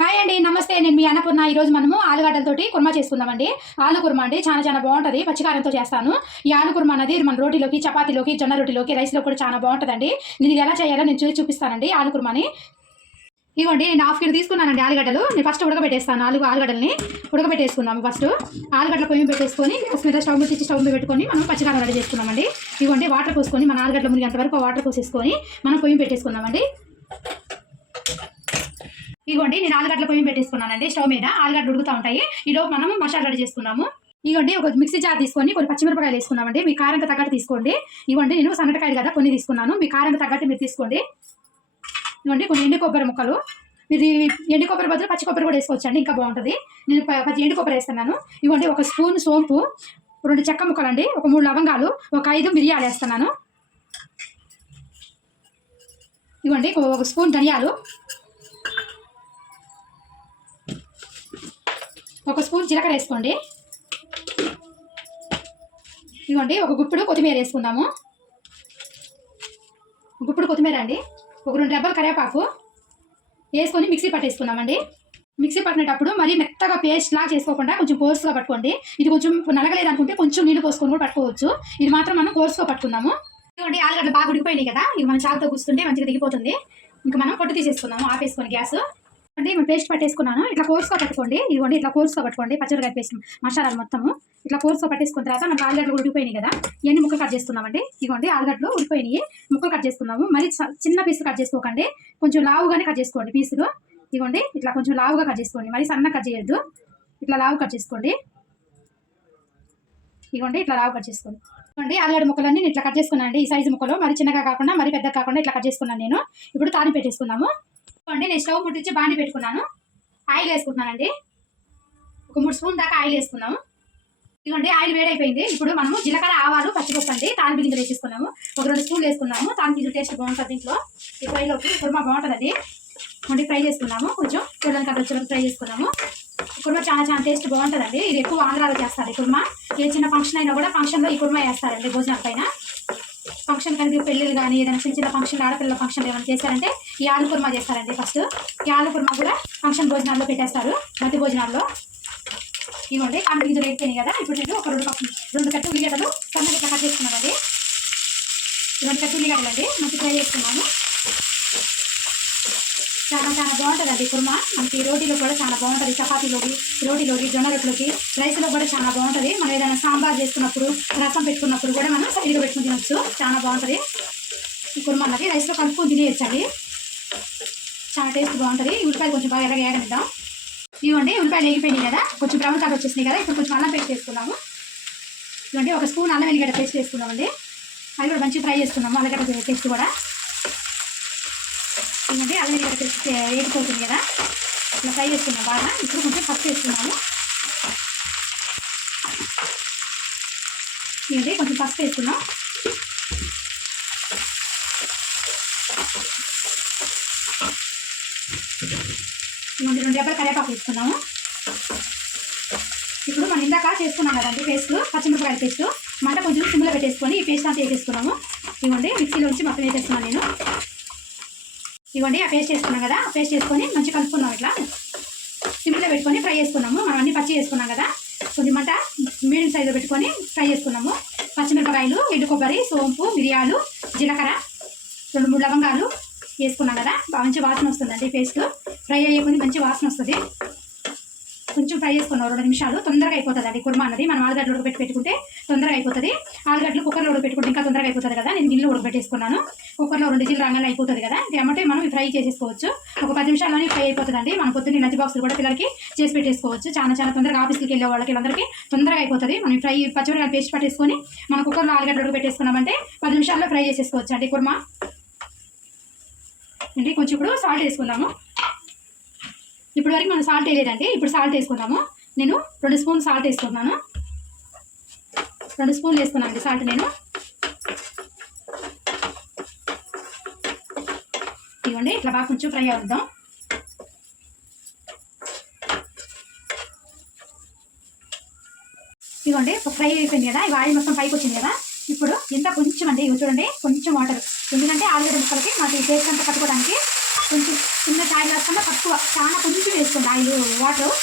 Hi అండి నమస్తే. నేను మీ అన్నపూర్ణ. ఈరోజు మనము ఆలుగడ్డలతోటి కుర్మా చేసుకుందామండి. ఆలు కుర్మా అండి చాలా చాలా బాగుంటుంది. పచ్చికారంతో చేస్తాను. ఈ ఆలు కుర్మా అనేది మన రోటీలోకి చపాతీలోకి జొన్న రోటీలోకి రైస్లో కూడా చాలా బాగుంటుందండి. నేను ఇది ఎలా చేయాలో నేను చూసి చూపిస్తానండి ఆలు కుర్మాని. ఇవ్వండి నేను హాఫ్ కిలో తీసుకున్నానండి ఆలుగడ్డలు. నేను ఫస్ట్ ఉడకబెట్టేస్తాను ఆలు ఆలుగడ్డల్ని. ఉడకబెట్టేసుకుందాము ఫస్ట్. ఆలుగడ్డల పొయ్యి పెట్టేసుకొని గ్యాస్ మీద స్టవ్ మీద స్టవ్ మీద పెట్టుకొని మనం పచ్చికారం రెడీ చేసుకున్నామండి. ఇవ్వండి వాటర్ పోసుకొని మన ఆలుగడ్డల మునిగేంత వరకు వాటర్ పోసేసుకొని మనం పొయ్యి పెట్టేసుకున్నామండి ఇగోండి నేను ఆలుగడ్డల పొయ్యి పెట్టేసుకున్నానండి స్టవ్ మీద ఆలుగడ్డలు ఉడుకుతూ ఉంటాయి. ఈలోపు మనం మసాలా రెడీ చేసుకున్నాము. ఇగోండి ఒక మిక్సీ జార్ తీసుకొని కొన్ని పచ్చిమిరపకాయలు వేసుకున్నామండి మీ కారంకి తగ్గట్టు తీసుకోండి. ఇవ్వండి నేను సన్నటకాయలు కదా కొన్ని తీసుకున్నాను. మీ కారంకి తగ్గట్టు మీరు తీసుకోండి. ఇవ్వండి కొన్ని ఎండు కొబ్బరి ముక్కలు. ఇది ఎండు కొబ్బరి బదులు పచ్చి కొబ్బరి కూడా వేసుకోవచ్చు అండి ఇంకా బాగుంటుంది. నేను ప- పచ్చి ఎండు కొబ్బరి వేస్తున్నాను. ఇవ్వండి ఒక స్పూన్ సోంపు రెండు చెక్క ముక్కలు అండి ఒక మూడు లవంగాలు ఒక ఐదు మిరియాలు వేస్తున్నాను. ఇవ్వండి ఒక స్పూన్ ధనియాలు. ఒక స్పూన్ జీలకర్ర వేసుకోండి. ఇదిగోండి ఒక గుప్పుడు కొత్తిమీర వేసుకుందాము. గుప్పుడు కొత్తిమీర అండి. ఒక రెండు రెబ్బలు కరివేపాకు వేసుకొని మిక్సీ పట్టేసుకుందామండి. మిక్సీ పట్టినప్పుడు మరీ మెత్తగా పేస్ట్ లాగా చేసుకోకుండా కొంచెం కోర్సుగా పట్టుకోండి. ఇది కొంచెం నలగలేదు అనుకుంటే కొంచెం నీళ్ళు పోసుకొని కూడా పట్టుకోవచ్చు. ఇది మాత్రం మనం కోర్సుగా పట్టుకుందాము. ఇదిగోండి ఆలుగడ్డలు బాగా ఉడికిపోయినాయి కదా. ఇవి మనం చాకుతో కూస్తుంటే మంచిగా దిగిపోతుంది. ఇంకా మనం పొట్టు తీసేసుకుందాము. ఆపేసుకొని గ్యాస్. అంటే పేస్ట్ పట్టేసుకున్నాను. ఇట్లా కోర్సుగా పట్టుకోండి. ఇదిగోండి ఇట్లా కోర్సుగా పట్టుకోండి. పచ్చడిగా పేస్ట్ మసాలాలు మొత్తము. ఇట్లా కోర్సుగా పట్టేసుకున్న తర్వాత మనకు ఆలుగడ్డలు ఉడిపోయినాయి కదా. ఇవన్నీ ముక్కలు కట్ చేస్తున్నామండి. ఇదిగోండి ఆలుగడ్డలు ఉడిపోయినాయి ముక్కలు కట్ చేసుకున్నాము మరి చిన్న పీసులు కట్ చేసుకోకండి. కొంచెం లావుగానే కట్ చేసుకోండి పీసులు ఇదిగోండి ఇట్లా కొంచెం లావుగా కట్ చేసుకోండి. మరి సన్న కట్ చేయొద్దు. ఇట్లా లావు కట్ చేసుకోండి. ఇదిగోండి ఇట్లా లావు కట్ చేసుకోండి. ఇదిగోండి ఆలుగడ్డ ముక్కలన్నీ నేను ఇట్లా కట్ చేసుకున్నాను అండి ఈ సైజు ముక్కలు. మరి చిన్నగా కాకుండా మరి పెద్ద కాకుండా ఇట్లా కట్ చేసుకున్నాను నేను. ఇప్పుడు తాని పెట్టేసుకున్నాము ఇదిగోండి నేను స్టవ్ ముట్టించి బాండి పెట్టుకున్నాను. ఆయిల్ వేసుకుంటున్నానండి. ఒక మూడు స్పూన్ దాకా ఆయిల్ వేసుకున్నాము. ఇదిగోండి ఆయిల్ వేడైపోయింది. ఇప్పుడు మనము జీలకర్ర ఆవాలు పచ్చిపప్పు అండి తాని గింజలు వేసేసుకున్నాము. ఒక రెండు స్పూన్లు వేసుకున్నాము. తాని గింజలు టేస్ట్ బాగుంటుంది దీంట్లో. ఈ ఫ్రైలోకి కుర్మా బాగుంటుంది అది ఫ్రై చేసుకున్నాము. కొంచెం చూడడానికి అక్కడ వచ్చేవరకు ఫ్రై చేసుకున్నాము. కుర్మా చాలా చాలా టేస్ట్ బాగుంటుందండి. ఇది ఎక్కువ ఆంధ్రాలో చేస్తారు ఈ కుర్మా. ఏ చిన్న ఫంక్షన్ అయినా కూడా ఫంక్షన్లో ఈ కుర్మా వేస్తారండి భోజనాల పైన ఫంక్షన్ కానీ పెళ్ళిళ్ళు కానీ ఏదైనా చిన్న చిన్న ఫంక్షన్ ఆడపిల్లల ఫంక్షన్ ఏమైనా చేశారంటే ఈ ఆలు కుర్మా చేస్తారండి ఫస్ట్. ఈ ఆలు కుర్మా కూడా ఫంక్షన్ భోజనాల్లో పెట్టేస్తారు మధ్య భోజనాల్లో. ఇవ్వండి. కాంతి గింజలు అయిపోయినాయి కదా. ఇప్పుడు నేను ఒక రెండు కప్పు రెండు కట్టు ఉల్లిగడ్డలు సన్నగా ఇట్లా కట్ చేసుకున్నానండి. రెండు కట్టు ఉల్లిగడ్డలు అండి మంచి ఫ్రై చేసుకున్నాను. చాలా చాలా బాగుంటుందండి కుర్మా. మనకి రోటీలో కూడా చాలా బాగుంటుంది. చపాతీలోకి రోటీలోకి జొన్న రొట్టెలోకి రైస్లో కూడా చాలా బాగుంటుంది. మనం ఏదైనా సాంబార్ చేసుకున్నప్పుడు రసం పెట్టుకున్నప్పుడు కూడా మనం సైడ్గా పెట్టుకుని తినొచ్చు. చాలా బాగుంటుంది. ఈ కుర్మా అన్నది రైస్లో కలుపుకొని తినేయచ్చండి. చాలా టేస్ట్ బాగుంటుంది. ఉల్లిపాయలు కొంచెం బాగా ఎలాగ వేగనిద్దాం ఇవ్వండి ఉల్లిపాయలు వేగిపోయినాయి కదా. కొంచెం బ్రౌన్ కలర్ వచ్చేసినాయి కదా. ఇప్పుడు కొంచెం అల్లం పేస్ట్ వేసుకున్నాము ఇవ్వండి ఒక స్పూన్ అల్లం వెల్లిగడ్డ పేస్ట్ వేసుకున్నామండి అది కూడా మంచిగా ఫ్రై చేసుకున్నాము అల్లగడ్డ పేస్ట్ కూడా. ఇవ్వండి అల్లం వెల్లిగడ్డ పేస్ట్ కదా. ఇట్లా ఫ్రై చేస్తున్నాం బాగా ఇప్పుడు కొంచెం పప్పు వేస్తున్నాము ఇవ్వండి కొంచెం పసుపు వేస్తున్నాం ఇవ్వండి రెండు డబ్బలు కరివేపాకు వేసుకున్నాము. ఇప్పుడు మనం ఇందాక చేసుకున్నాం కదండి పేస్ట్ పచ్చిమిరపకాయల పేస్ట్. మంట కొంచెం సిమ్లో పెట్టేసుకొని ఈ పేస్ట్ అంతా వేసేసుకున్నాము. ఇవ్వండి మిక్సీలో ఉంచి మొత్తం వేసేస్తున్నాను నేను. ఇవ్వండి ఆ పేస్ట్ చేసుకున్నాం కదా ఆ పేస్ట్ చేసుకొని మంచి కలుపుకున్నాం ఇట్లా. సిమ్లో పెట్టుకొని ఫ్రై చేసుకున్నాము. మనం అన్ని పచ్చి వేసుకున్నాం కదా. కొంచెం మంట మీడియం సైజులో పెట్టుకొని ఫ్రై చేసుకున్నాము. పచ్చిమిరపకాయలు ఎండు కొబ్బరి సోంపు మిరియాలు జీలకర్ర రెండు మూడు లవంగాలు వేసుకున్నాం కదా. మంచి వాసన వస్తుందండి పేస్ట్. ఫ్రై అయ్యే మంచి వాసన వస్తుంది. కొంచెం ఫ్రై చేసుకున్నాం రెండు నిమిషాలు తొందరగా అయిపోతుంది అది కుర్మా అన్నది మనం ఆలుగడ్డలు ఉడకబెట్టి పెట్టుకుంటే తొందరగా అయిపోతుంది. ఆలుగడ్డలు కుక్కర్లో ఉడకబెట్టుకుంటే ఇంకా తొందరగా అయిపోతుంది కదా నేను గిన్నెలో ఉడకబెట్టేసుకున్నాను. కుక్కర్లో రెండు జిల్లు రాగానే అయిపోతుంది కదా ఏమంటే మనం ఫ్రై చేసేసుకోవచ్చు. ఒక పది నిమిషాల్లోనే ఫ్రై అయిపోతుంది అండి మన పొద్దున్న లంచ్ బాక్సులు కూడా పిల్లలకి చేసి పెట్టేసుకోవచ్చు. చాలా చాలా తొందరగా ఆఫీస్కి వెళ్ళే వాళ్ళకి అందరికీ తొందరగా అయిపోతుంది. మనం ఫ్రై పచ్చిమిరకాయ పేస్ట్ పట్టేసుకొని మన కుక్కర్లో ఆలుగడ్డలు ఉడకబెట్టేసుకున్నామంటే పది నిమిషాల్లో ఫ్రై చేసేసుకోవచ్చు అండి కుర్మా. అంటే కొంచెం ఇప్పుడు సాల్ట్ వేసుకుందాము. ఇప్పుడు వరకు మనం సాల్ట్ వేయలేదండి. ఇప్పుడు సాల్ట్ వేసుకుందాము. నేను రెండు స్పూన్ సాల్ట్ వేసుకున్నాను రెండు స్పూన్లు వేసుకున్నాను అండి సాల్ట్ నేను. ఇవ్వండి ఇట్లా బాగా కొంచెం ఫ్రై అవుద్దాం. ఇదిగోండి ఫ్రై అయిపోయింది కదా ఇవి ఆయిల్ మొత్తం పైకి వచ్చింది కదా ఇప్పుడు ఇంత కొంచెం అండి ఇవి చూడండి కొంచెం వాటర్ ఎందుకంటే ఆలుగడ్డ ముక్కలకి మనకి పేస్ట్ అంతా కట్టుకోవడానికి కొంచెం చిన్న చాయ్ గ్లాస్ కన్నా తక్కువ చాలా కొంచెం ఆయిల్ వాటర్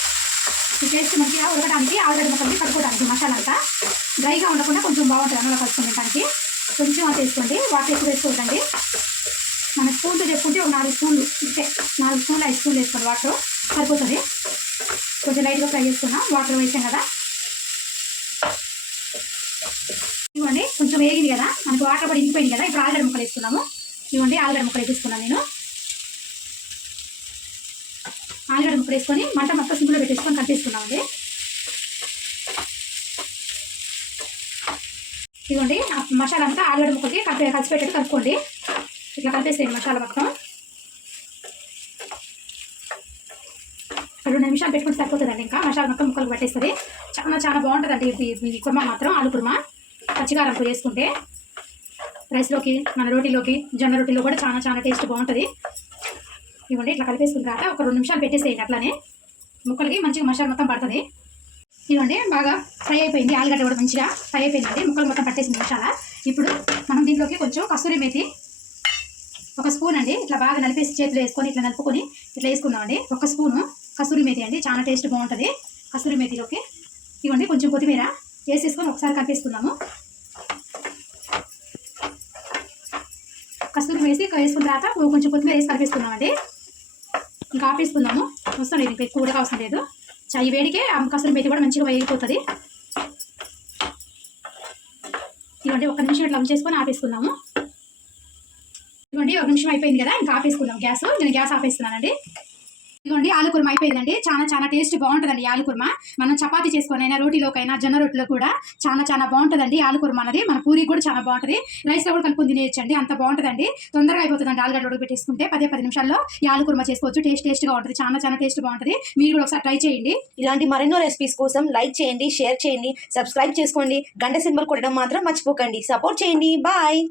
టేస్ట్ మంచిగా ఉడకడానికి ఆలుగడ్డ ముక్కల్ని కలుపుకోవడానికి మసాలా అంతా డ్రైగా ఉండకుండా కొంచెం బాగుంటుంది అన్నంలో కలుపుకోవడానికి కొంచెం అది వేసుకోండి వాటర్ ఎక్కువ వేసుకోవద్దండి. మన స్పూన్తో చెప్పుకుంటే ఒక నాలుగు స్పూన్లు ఇంతే నాలుగు స్పూన్లు ఐదు స్పూన్లు వేసుకోండి వాటర్. సరిపోతుంది. కొంచెం లైట్గా ఫ్రై చేసుకున్నాం వాటర్ వేసాం కదా. ఇవ్వండి కొంచెం వేగింది కదా. మనకు వాటర్ కూడా ఇంకిపోయింది కదా. ఇప్పుడు ఆలుగడ్డ ముక్కలు వేసుకున్నాము. ఇవ్వండి ఆలుగడ్డ ముక్కలు వేసుకున్నాను నేను. ఆలుగడ్డ ముక్కలు వేసుకొని మంట మొత్తం సింపుల్లో పెట్టేసుకొని అండి. ఇదిగోండి మసాలా అంతా ఆలుగడ్డ ముక్కలకి కలిపి కలిసి పెట్టి కలుపుకోండి. ఇట్లా కలిపేసేయండి మసాలా మొత్తం. రెండు నిమిషాలు పెట్టుకుంటే సరిపోతుందండి ఇంకా. మసాలా మొత్తం ముక్కలు పట్టేస్తుంది. చాలా చాలా బాగుంటుందండి ఈ- ఈ కుర్మా మాత్రం ఆలు కుర్మా. పచ్చికారంతో చేసుకుంటే రైస్లోకి మన రోటీలోకి జొన్న రోటీలో కూడా చాలా చాలా టేస్ట్ బాగుంటుంది. ఇవ్వండి. ఇట్లా కలిపేసుకున్న తర్వాత ఒక రెండు నిమిషాలు పెట్టేసేయండి అట్లానే. ముక్కలకి మంచిగా మసాలా మొత్తం పడుతుంది. ఇవ్వండి బాగా ఫ్రై అయిపోయింది. ఆలుగడ్డ కూడా మంచిగా ఫ్రై అయిపోయిందండి ముక్కలు మొత్తం పట్టేసింది మసాలా. ఇప్పుడు మనం దీంట్లోకి కొంచెం కస్తూరి మేతి ఒక స్పూన్ అండి. ఇట్లా బాగా నలిపేసి చేతిలో వేసుకొని ఇట్లా నలుపుకొని ఇట్లా వేసుకుందామండి ఒక స్పూను కస్తూరి మేతి అండి. చాలా టేస్ట్ బాగుంటుంది కస్తూరి మేతిలోకి. ఇవ్వండి కొంచెం కొత్తిమీర వేసేసుకొని ఒకసారి కలిపేసుకుందాము. కస్తూరి వేసి వేసుకున్న తర్వాత కొంచెం కొత్తిమీర వేసి కలిపేసుకుందామండి ఇంకా ఆపేసుకుందాము వస్తుంది ఇది ఎక్కువ కూడా అవసరం లేదు. చాయ్ వేడికే ఆ కస్తూరి కూడా మంచిగా వేగిపోతుంది. ఇవ్వండి ఒక నిమిషం ఇట్లా చేసుకొని ఆపేసుకుందాము. ఇవ్వండి ఒక నిమిషం అయిపోయింది కదా ఇంకా ఆపేసుకుందాం గ్యాస్. నేను గ్యాస్ ఆపేస్తున్నానండి. ఇదిగోండి ఆలు కుర్మ అయిపోయిందండి. చాలా చాలా టేస్ట్ బాగుంటుందండి ఆలు కుర్మా. మనం చపాతి చేసుకొనైనా రోటీలోకైనా జొన్న రొట్టెలో కూడా చాలా చాలా బాగుంటుందండి ఆలు కుర్మ అనేది. మన పూరి కూడా చాలా బాగుంటుంది. రైస్లో కూడా కలుపుకొని తినేయచ్చండి అంత బాగుంటుందండి. తొందరగా అయిపోతుందండి ఆలుగడ్డ ఉడకబెట్టేసుకుంటే పదే పది నిమిషాల్లో ఈ ఆలు కుర్మ చేసుకోవచ్చు. టేస్ట్ టేస్ట్గా ఉంటుంది చాలా చాలా టేస్ట్ బాగుంటుంది. మీరు కూడా ఒకసారి ట్రై చేయండి. ఇలాంటి మరెన్నో రెసిపీస్ కోసం లైక్ చేయండి షేర్ చేయండి సబ్స్క్రైబ్ చేసుకోండి. గంట సింబల్ కొట్టడం మాత్రం మర్చిపోకండి. సపోర్ట్ చేయండి. బాయ్.